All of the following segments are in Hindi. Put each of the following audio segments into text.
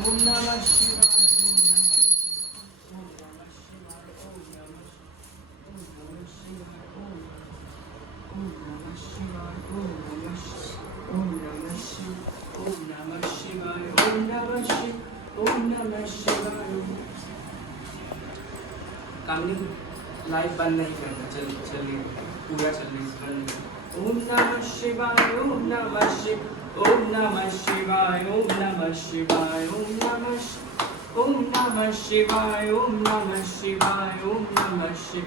ओम नमः शिवाय। लाइव बंद नहीं करना, चलिए चलिए पूरा चलने से बंद नहीं। ओम नमः शिवाय ओम नमः शिव ओम नमः शिवाय ओम नमः शिवाय ओम नमः ओम नमः शिवाय ओम नमः शिवाय ओम नमः शिव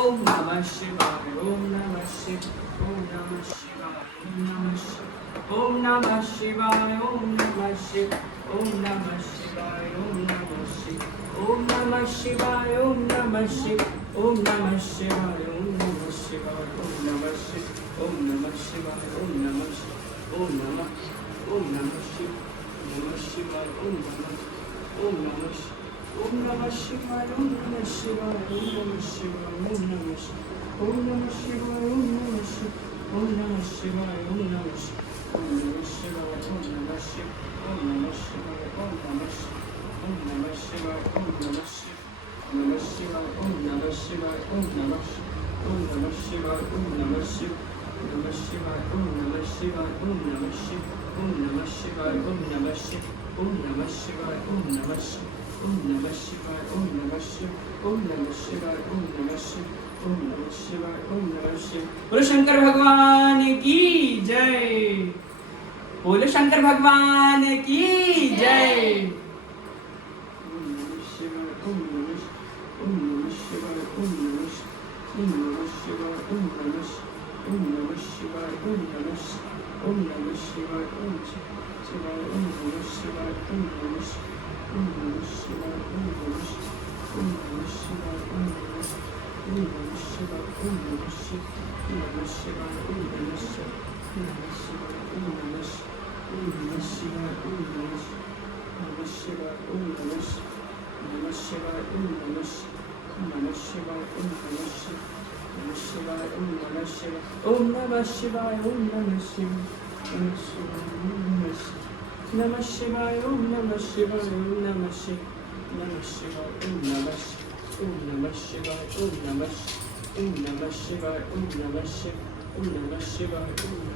ओम नमः शिवाय ओम नमः शिव ओम नमः शिवाय ओम नमः शिव ओम नमः शिवाय ओम नमः शिव ओम नमः शिवाय ओम नमः शिव ओम नमः शिवाय ओम नमः शिव ओम नमः शिवाय ओम नमः शिवाय ओम नमः शिव ओम नमः शिवाय ओम नमः ओम नमः शिव नमः शिवाय ओम नमः ओम नमः शिवाय ओम नमः शिवाय ओम नमः शिवाय ओम नमः शिवाय ओम नमः शिव ओम नमः शिवाय ओम नमः शिवाय ओम नमः शिव ओम नमः शिवाय ओम नमः ओम नमः शिवाय ओम नमः शिव नमः शिवाय ओम नमः शिवाय ओम नमः शिवाय ओम नमः शिव नमः शिवाय ओम नमः शिवाय ओम नमः शिव ओम नमः शिवाय ओम नमः शिव ओम नमः शिवाय ओम नमः शिव ओम नमः शिवाय ओम नमः शिव ओम नमः शिवाय ओम नमः शिव ओम नमः शिवाय ओम नमः शिव। बोलो शंकर भगवान की जय। बोलो शंकर भगवान की जय। ओम नमः शिवाय ओम नमः शिवाय ओम नमः शिवाय ओम नमः शिवाय ओम नमः ओम नमः शिवाय ओम शिवाय ओम नमः शिवाय ओम नमः शिवाय ओम नमः शिवाय ओम नमः शिवाय ओम नमः शिवाय ओम नमः शिवाय ओम नमः शिवाय ओम नमः शिवाय ओम नमः शिवाय ओम नमः शिवाय ओम नमः शिवाय ओम नमः शिवाय ओम नमः शिवाय ओम नमः शिवाय नमः शिवाय ओम नमः शिवाय ओम नमः शिवाय ओम नमः शिवाय ओम नमः शिवाय ओम नमः ओम नमः शिवाय ओम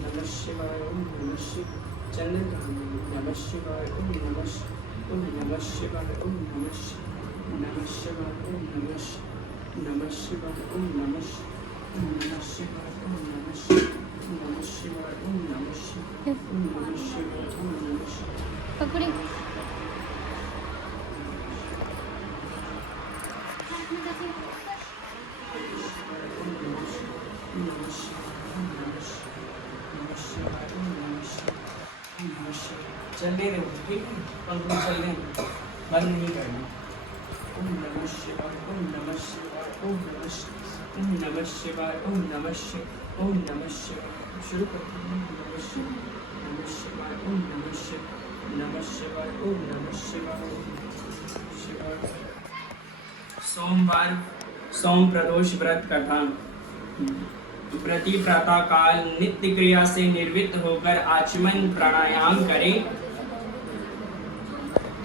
नमः शिवाय ओम नमः शिव चंदन नमः शिवाय ओम नमः शिवाय ओम नमः शिवाय ओम नमः शिवाय ओम नमः शिवाय ओम नमः शिवाय ओम नमः शिवाय ओम नमः पकड़ी चलने रहे ठीक है पंखा चलने बंद नहीं करना। ओम नमः शिवाय ओम नमः शिवाय ओम नमः शिवाय ओम नमः शिवाय शुरू करते हैं। नमः शिवाय ओम नमः शिवाय ओम नमः शिवाय सोमवार सोम प्रदोष व्रत कथा। प्रति प्रातः काल नित्य क्रिया से निर्वृत्त होकर आचमन प्राणायाम करें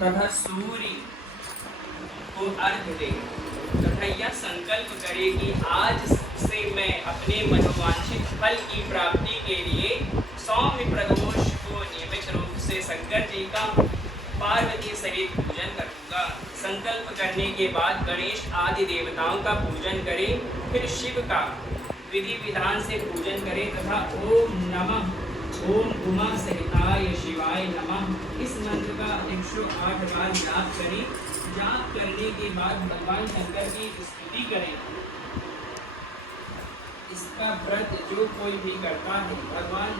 तथा सूर्य को अर्घ्य दें तथा यह संकल्प करें कि आज से मैं अपने मनोवांछित फल की प्राप्ति के लिए सौम्य प्रदोष को नियमित रूप से शंकर जी का पार्वती सहित पूजन करूंगा। संकल्प करने के बाद गणेश आदि देवताओं का पूजन करें, फिर शिव का विधि विधान से पूजन करें तथा ओम नमः ओम उमा सहिताय शिवाय नमः इस मंत्र का 108 बार जाप करें। जाप करने के बाद भगवान शंकर की स्तुति करें। इसका व्रत जो कोई भी करता है भगवान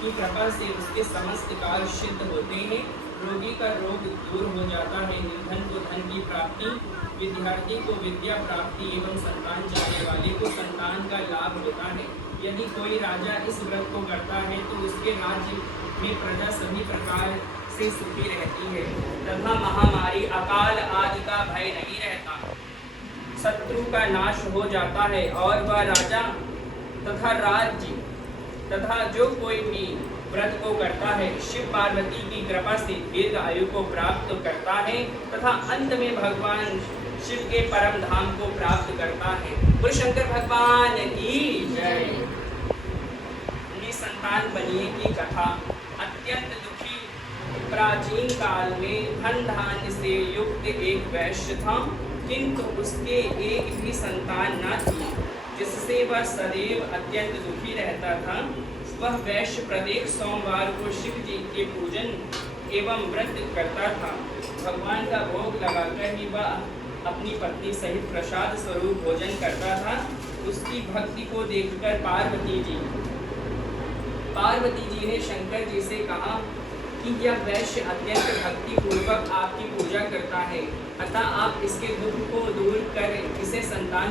की कृपा से उसके समस्त कार्य सिद्ध होते हैं। रोगी का रोग दूर हो जाता है, निर्धन को धन की प्राप्ति, विद्यार्थी को विद्या प्राप्ति एवं संतान चाहने वाले को संतान का लाभ होता है। यदि कोई राजा इस व्रत को करता है तो उसके राज्य में प्रजा सभी प्रकार से सुखी रहती है तथा महामारी अकाल आदि का भय नहीं रहता। शत्रु का नाश हो जाता है और वह राजा तथा राज्य तथा जो कोई भी व्रत को करता है, शिव पार्वती की कृपा से दीर्घ आयु को प्राप्त करता है तथा अंत में भगवान शिव के परम धाम को प्राप्त करता है। बोलो शंकर भगवान की जय। संतान बनिए की कथा। अत्यंत दुखी प्राचीन काल में धन धान्य से युक्त एक वैश्य था, किंतु उसके एक भी संतान न थी, जिससे वह सदैव अत्यंत दुखी रहता था। वह वैश्य प्रत्येक सोमवार को शिव जी के पूजन एवं व्रत करता था। भगवान का भोग लगाकर ही वह अपनी पत्नी सहित प्रसाद स्वरूप भोजन करता था। उसकी भक्ति को देखकर पार्वती जी ने शंकर जी से कहा कि यह वैश्य अत्यंत भक्ति पूर्वक आपकी पूजा करता है, अतः आप इसके दुख को दूर कर इसे संतान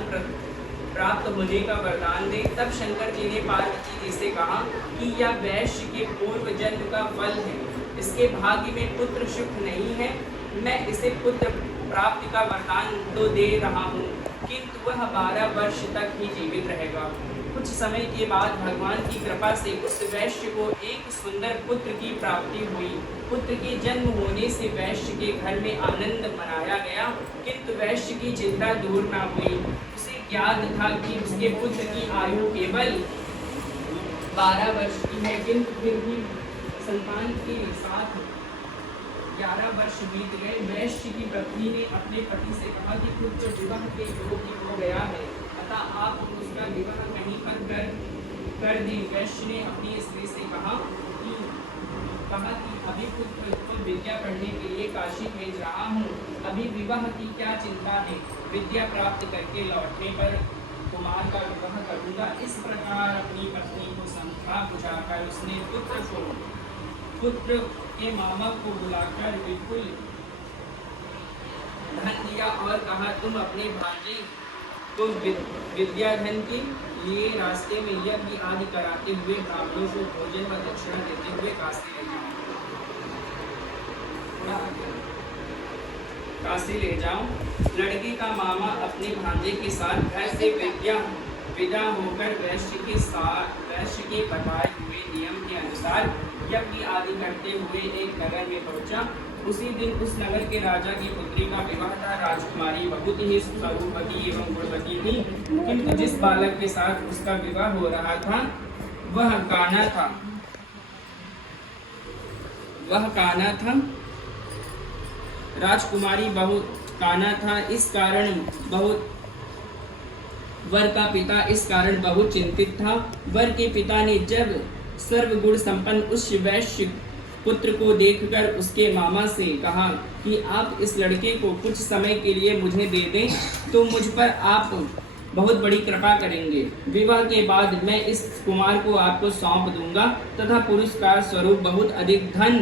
प्राप्त होने का वरदान दें। तब शंकर जी ने पार्वती जी से कहा कि यह वैश्य के पूर्व जन्म का फल है, इसके भाग्य में पुत्र सुख नहीं है। मैं इसे पुत्र प्राप्ति का वरदान तो दे रहा हूँ, किंतु वह 12 वर्ष तक ही जीवित रहेगा। कुछ समय के बाद भगवान की कृपा से उस वैश्य को एक सुंदर पुत्र की प्राप्ति हुई। पुत्र के जन्म होने से वैश्य के घर में आनंद मनाया गया, किंतु वैश्य की चिंता दूर न हुई। उसे ज्ञात था कि उसके पुत्र की आयु केवल 12 वर्ष की है, किंतु फिर भी संतान के साथ 11 वर्ष बीत गए। वैश्य की पत्नी ने अपने पति से कहा कि पुत्र विवाह के योग्य हो गया है, अतः आप उसका विवाह कहीं पर कर दें। वैश्य ने अपनी स्त्री से कहा कि अभी पुत्र को विद्या पढ़ने के लिए काशी भेज रहा हूँ, अभी विवाह की क्या चिंता है, विद्या प्राप्त करके लौटने पर कुमार का विवाह करूँगा। इस प्रकार अपनी पत्नी को समझा बुझाकर उसने पुत्र के मामा को बुलाकर बिल्कुल धन दिया और कहा, तुम अपने भांजे को विद्याधन के लिए रास्ते में यज्ञ आदि कराते हुए ब्राह्मणों को भोजन व दक्षिणा देते हुए काशी ले जाओ। लड़की का मामा अपने भांजे के साथ घर से विदा होकर वैश्य के बताए हुए नियम के अनुसार यज्ञ आदि करते हुए एक नगर में पहुंचा। उसी दिन उस नगर के राजा की पुत्री का विवाह था। राजकुमारी बहुत ही स्वरूपवती एवं गुणवती थी, किंतु जिस बालक के साथ उसका विवाह हो रहा था वह काना था। राजकुमारी बहुत काना था, इस कारण वर का पिता इस कारण बहुत चिंतित था। वर के पिता ने जब सर्वगुण संपन्न उस वैश्य पुत्र को देखकर उसके मामा से कहा कि आप इस लड़के को कुछ समय के लिए मुझे दे दें तो मुझ पर आप बहुत बड़ी कृपा करेंगे। विवाह के बाद मैं इस कुमार को आपको सौंप दूंगा तथा पुरस्कार स्वरूप बहुत अधिक धन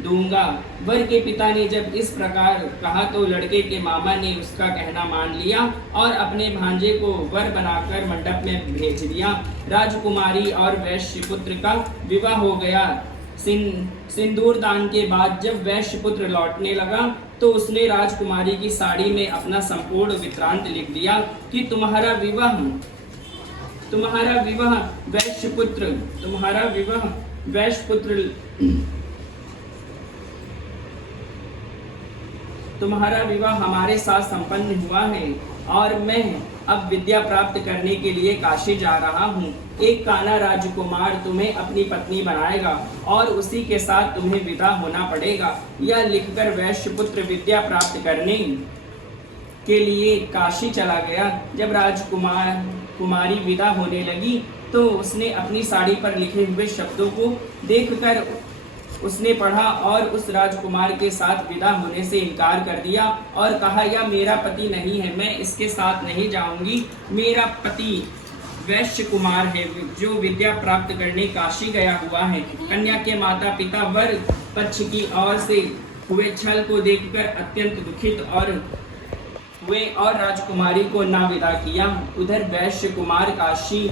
दूंगा। वर के पिता ने जब इस प्रकार कहा तो लड़के के मामा ने उसका कहना मान लिया और अपने भांजे को वर बनाकर मंडप में भेज दिया। राजकुमारी और वैश्य पुत्र का विवाह हो गया। सिंदूर दान के बाद जब वैश्य पुत्र लौटने लगा तो उसने राजकुमारी की साड़ी में अपना संपूर्ण वृत्तांत लिख दिया कि तुम्हारा विवाह हमारे साथ संपन्न हुआ है और मैं अब विद्या प्राप्त करने के लिए काशी जा रहा हूँ। एक काना राजकुमार तुम्हें अपनी पत्नी बनाएगा और उसी के साथ तुम्हें विदा होना पड़ेगा। यह लिखकर वैश्य पुत्र विद्या प्राप्त करने के लिए काशी चला गया। जब कुमारी विदा होने लगी तो उसने अपनी साड़ी पर लिखे हुए शब्दों को देखकर उसने पढ़ा और उस राजकुमार के साथ विदा होने से इनकार कर दिया और कहा, यह मेरा पति नहीं है, मैं इसके साथ नहीं जाऊंगी। मेरा पति वैश्य कुमार है जो विद्या प्राप्त करने काशी गया हुआ है। कन्या के माता पिता वर पक्ष की ओर से हुए छल को देखकर अत्यंत दुखित हुए और राजकुमारी को ना विदा किया। उधर वैश्य कुमार काशी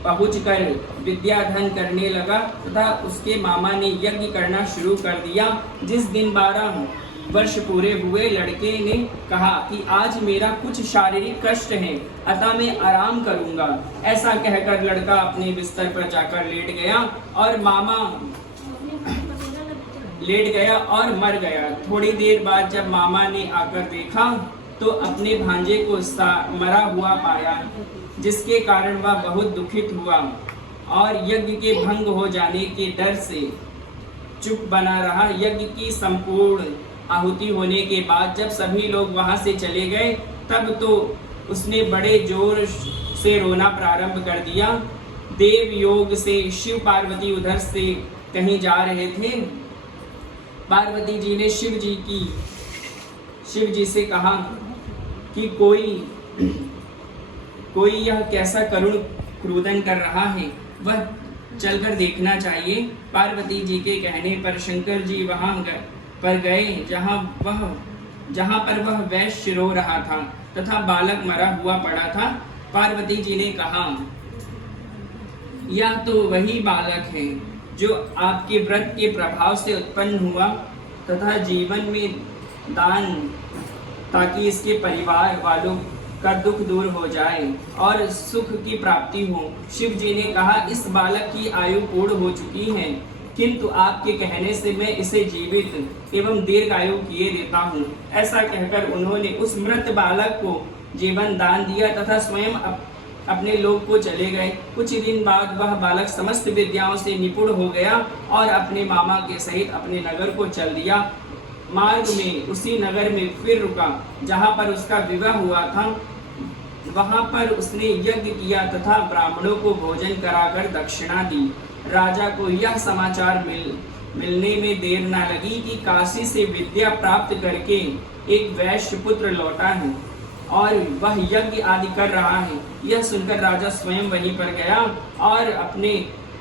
पहुंचकर विद्याधन करने लगा तथा उसके मामा ने यज्ञ करना शुरू कर दिया। जिस दिन 12 वर्ष पूरे हुए लड़के ने कहा कि आज मेरा कुछ शारीरिक कष्ट है अतः मैं आराम करूंगा। ऐसा कहकर लड़का अपने बिस्तर पर जाकर लेट गया और मामा लेट गया और मर गया। थोड़ी देर बाद जब मामा ने आकर देखा तो अपने भांजे को मरा हुआ पाया, जिसके कारण वह बहुत दुखित हुआ और यज्ञ के भंग हो जाने के डर से चुप बना रहा। यज्ञ की संपूर्ण आहुति होने के बाद जब सभी लोग वहां से चले गए तब तो उसने बड़े जोर से रोना प्रारंभ कर दिया। देव योग से शिव पार्वती उधर से कहीं जा रहे थे। पार्वती जी ने शिव जी से कहा कि कोई यह कैसा करुण क्रोधन कर रहा है, वह चलकर देखना चाहिए। पार्वती जी के कहने पर शंकर जी वहां पर गए जहां पर वह वैश्य रो रहा था तथा बालक मरा हुआ पड़ा था। पार्वती जी ने कहा, यह तो वही बालक है जो आपके व्रत के प्रभाव से उत्पन्न हुआ तथा जीवन में दान, ताकि इसके परिवार वालों का दुख दूर हो जाए और सुख की प्राप्ति हो। शिव जी ने कहा, इस बालक की आयु पूर्ण हो चुकी है, किंतु आपके कहने से मैं इसे जीवित एवं दीर्घायु किए देता हूँ। ऐसा कहकर उन्होंने उस मृत बालक को जीवन दान दिया तथा स्वयं अपने लोक को चले गए। कुछ दिन बाद वह बालक समस्त विद्याओं से निपुण हो गया और अपने मामा के सहित अपने नगर को चल दिया। मार्ग में उसी नगर में फिर रुका जहाँ पर उसका विवाह हुआ था। वहाँ पर उसने यज्ञ किया तथा ब्राह्मणों को भोजन कराकर दक्षिणा दी। राजा को यह समाचार मिलने में देर न लगी कि काशी से विद्या प्राप्त करके एक वैश्य पुत्र लौटा है और वह यज्ञ आदि कर रहा है। यह सुनकर राजा स्वयं वहीं पर गया और अपने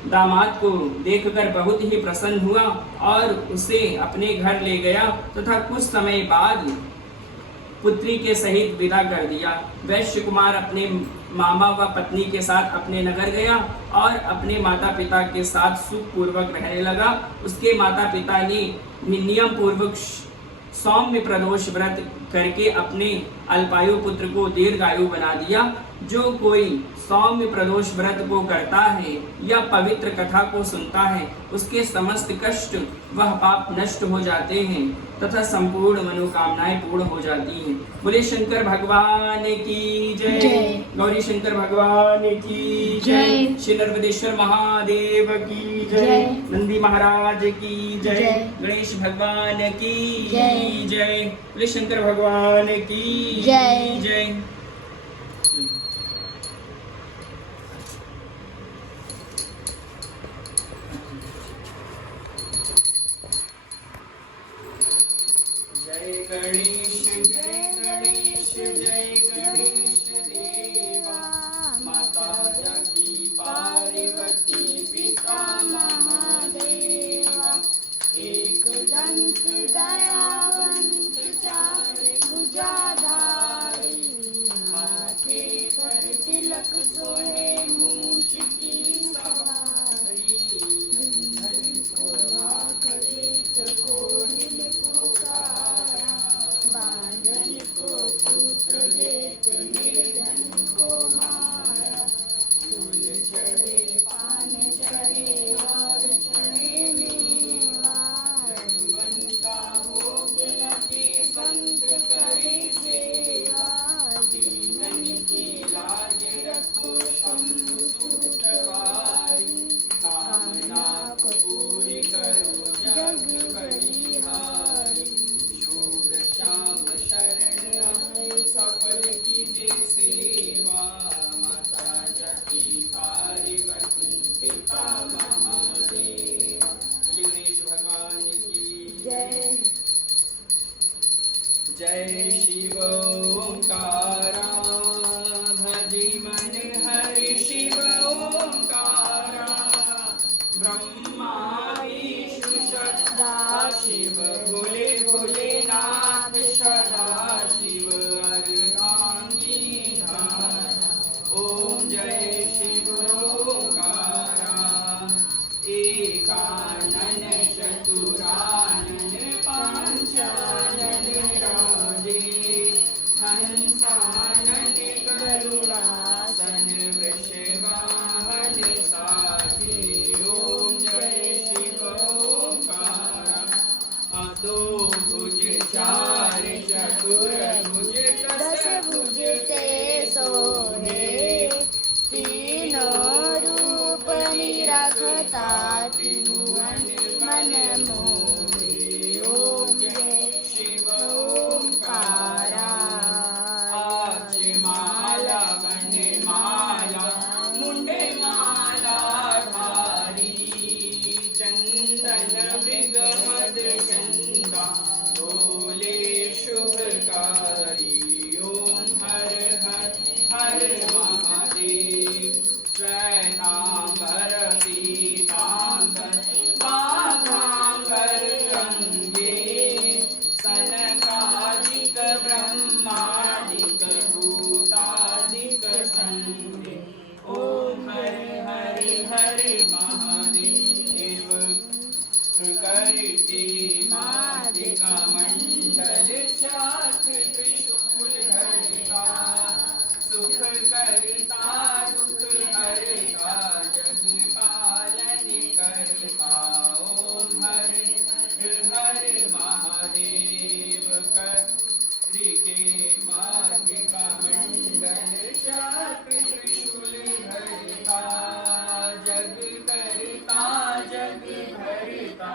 दामाद को देखकर बहुत ही प्रसन्न हुआ और उसे अपने घर ले गया तथा कुछ समय बाद पुत्री के सहित विदा कर दिया। वैश्य कुमार अपने मामा व पत्नी के साथ अपने नगर गया और अपने माता पिता के साथ सुख पूर्वक रहने लगा। उसके माता पिता ने नियम पूर्वक सौम्य प्रदोष व्रत करके अपने अल्पायु पुत्र को दीर्घायु बना दिया। जो कोई सौम्य प्रदोष व्रत को करता है या पवित्र कथा को सुनता है, उसके समस्त कष्ट वह पाप नष्ट हो जाते हैं तथा संपूर्ण मनोकामनाएं पूर्ण हो जाती हैं। बोले शंकर भगवान की जय। गौरी शंकर भगवान की जय। श्री नर्मदेश्वर महादेव की जय। नंदी महाराज की जय। गणेश भगवान की जय। बोले शंकर भगवान की जय। गणेश जय गणेश जय गणेश देवा। माता जकी पार्वती पिता महादेवा। एक दंत दयावंत चार भुजाधारी। माथे पर तिलक सोहे मूछ की सवारी। धन को राख देत को नील पुकारा। बांधन को पुत्र देत निर्धन को मारा। फूल चढ़े पान चढ़े और चढ़े मेवा। वन का भोग लगे संत करे सेवा। दीनन की लाज रखो शंभु सुतवारी। कामना को पूरी करो जग बलिहारी। शूर श्याम शरण आए सफल कीजे सेवा। माता जकी पार्वती पिता महादेवा। गणेश भगवान की जय। जय शिव ओंकारा। भजी मन हरि शिव ओंकारा। ब्रह्मा विष्णु सदा शिव भोले भोलेनाथ सदा शिव अर्धांगी धारा। ओम जय शिव ओंकारा। एकानन चतुरानन पांचानन राजे। हंसानन गरुड़ासन वृषवाहन साजे। ओम जय शिव ओंकारा। दो भुज चार चतुर्भुज दस भुज ते सोहे तीनों रूप निराखता त्रिभुवन मन मोहे। ओम जय शिव ओंकारा। माला कंठे माला मुंडे माला धारी चंदन मृग मद चंदा डोले शुभकारी। ओम हर हर हर महादेव। श्वेतांबर पीतांबर बाघांबर गंगे सनकादिक ब्रह्मादिक भूतादिक संगे। ओम हर हर हर महादेव। करती मातिका मंडल चाक्र त्रिशूल धरता सुख करता दुख हरता जग पालन करता। ओम हर हर महादेव। करके मातिका मंडल चाक्र त्रिशूल धरता जग करता जग भरता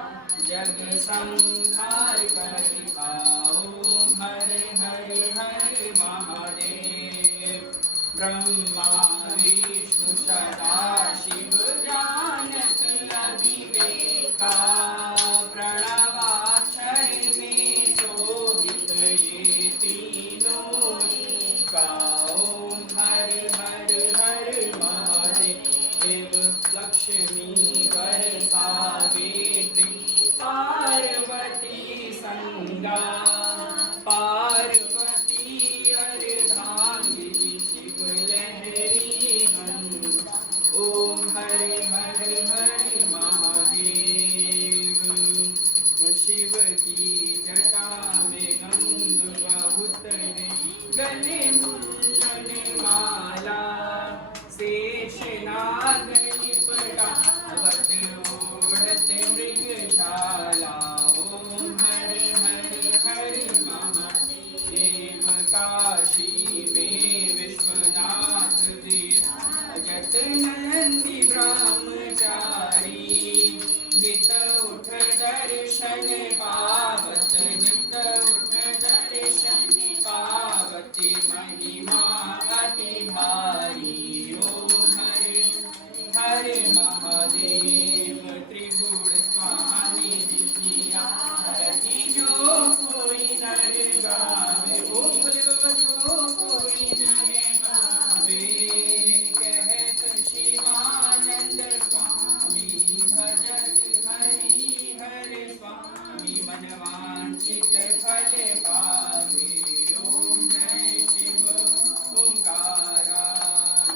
जग संहार करता। ओम हर हर हर महादेव। ब्रह्मा विष्णु सदा शिव जानत अविवेका प्रणवाक्षर में शोभित ये तीनों का। ओम हर हर हर महादेव। लक्ष्मी वरसा वेत्री पार्वती संगा पार्वती अर्धांगिनी शिव लहरी गंगा। ओम हर हर हर महादेव। शिव की जटा में गंग बहुत है गले मुंडन माला शेष नाग निपटा वट ओढ़ते मृगशाला। ओम हर हर हर महादेव। काशी में विश्वनाथ देव जट नंदी ब्रह्मचारी नित उठ दर्शन पावत नित उठ दर्शन पावती महिमा अति भारी। ओम हरे हरे महादेव। त्रिगुण स्वामी दिया धरती जो कोई नर गावे। ओ जो कोई नर गावे कहत शिवानंद स्वामी भजत हरि हर स्वामी मनवांछित फल पावे। ओम जय शिव ओंकारा।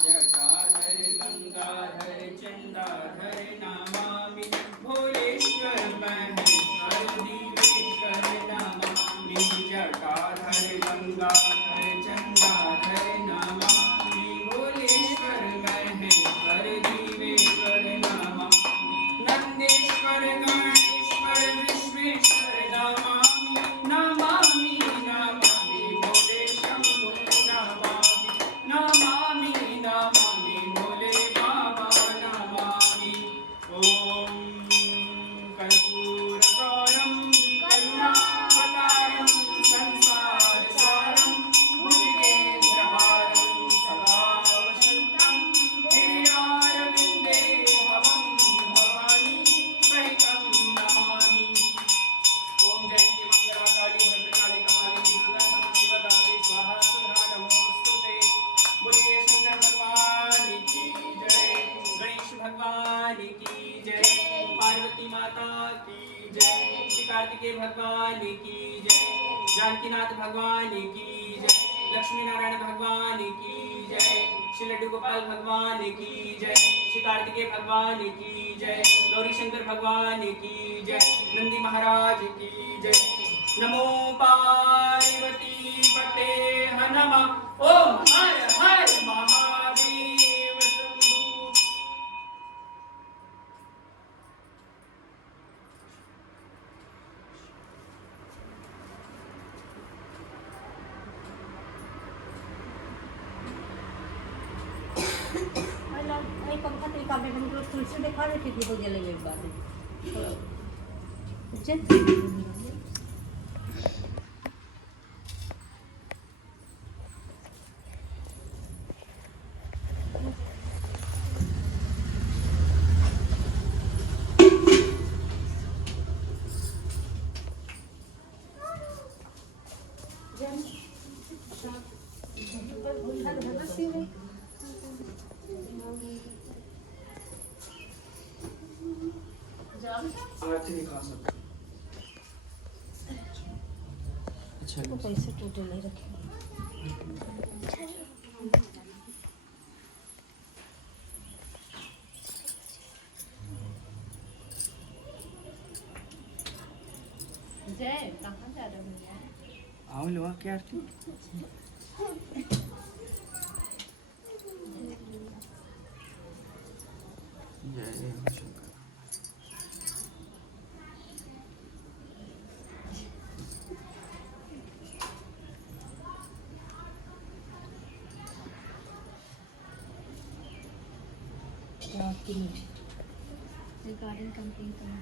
जटाधर गंगाधर चंदाधर नमामि भोलेश्वर महेश्वर दिवेश्वर नमामि। जटाधर गंगाधर चंदाधर नमामि भोलेश्वर महेश्वर दिवेश्वर नमामि। नंदेश्वर गणेश्वर विश्वेश्वर नमामि नमामि नमामि भोले शंभो नमामि नमामि नमामि भोले बाबा नमामि। ओम कर्पूरगौरं करुणावतारं संसार सारं भुजगेन्द्रहारं सदा वसन्तं हृदयारविन्दे भवं भवानी सहितं नमामि। ओम जयंती मंगला काली भद्रकाली कपालिनी दुर्गा क्षमा शिवदात्री स्वाहा सुधा नमोस्तुते। बोलिए शंकर भगवान की जय। गणेश भगवान की जय। पार्वती माता की जय। श्री कार्तिकेय भगवान की जय। जानकीनाथ भगवान की जय। लक्ष्मी नारायण भगवान की जय। श्री लड्डू गोपाल भगवान की जय। श्री कार्तिकेय भगवान की जय। गौरी शंकर भगवान की जय। नंदी महाराज की जय। नमो पार्वती पते नमः। ओम हर हर महादेव शंभु। काबे बन के तुलसी देखा रहे थे कि हो जले एक बार ठीक है आरती नहीं खा सकते। अच्छा तो पैसे टूटे नहीं रखे जय कहाँ जा रहे हो आओ लो क्या आरती जय शंकर। रिकॉर्डिंग कंप्लीट करना